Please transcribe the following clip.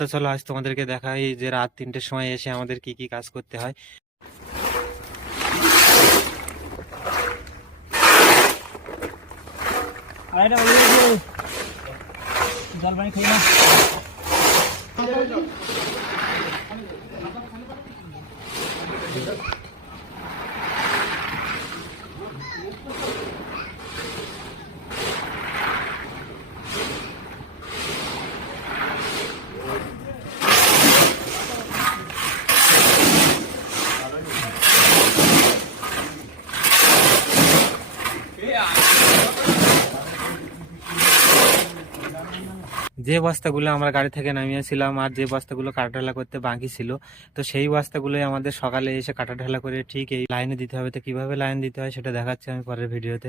তো চলো আজ তোমাদেরকে দেখাই যে রাত 3টের সময় এসে আমাদের কি কি কাজ করতে হয়। জল পানি খাই না। যে বস্তাগুলো আমরা গাড়ি থেকে নামিয়েছিলাম আর যে বস্তাগুলো কাটা ঢালা করতে বাকি ছিল, তো সেই বস্তাগুলোই আমাদের সকালে এসে কাটা ঢালা করে ঠিক এই লাইনে দিতে হবে। তো কিভাবে লাইন দিতে হয় সেটা দেখাচ্ছি আমি পরের ভিডিওতে।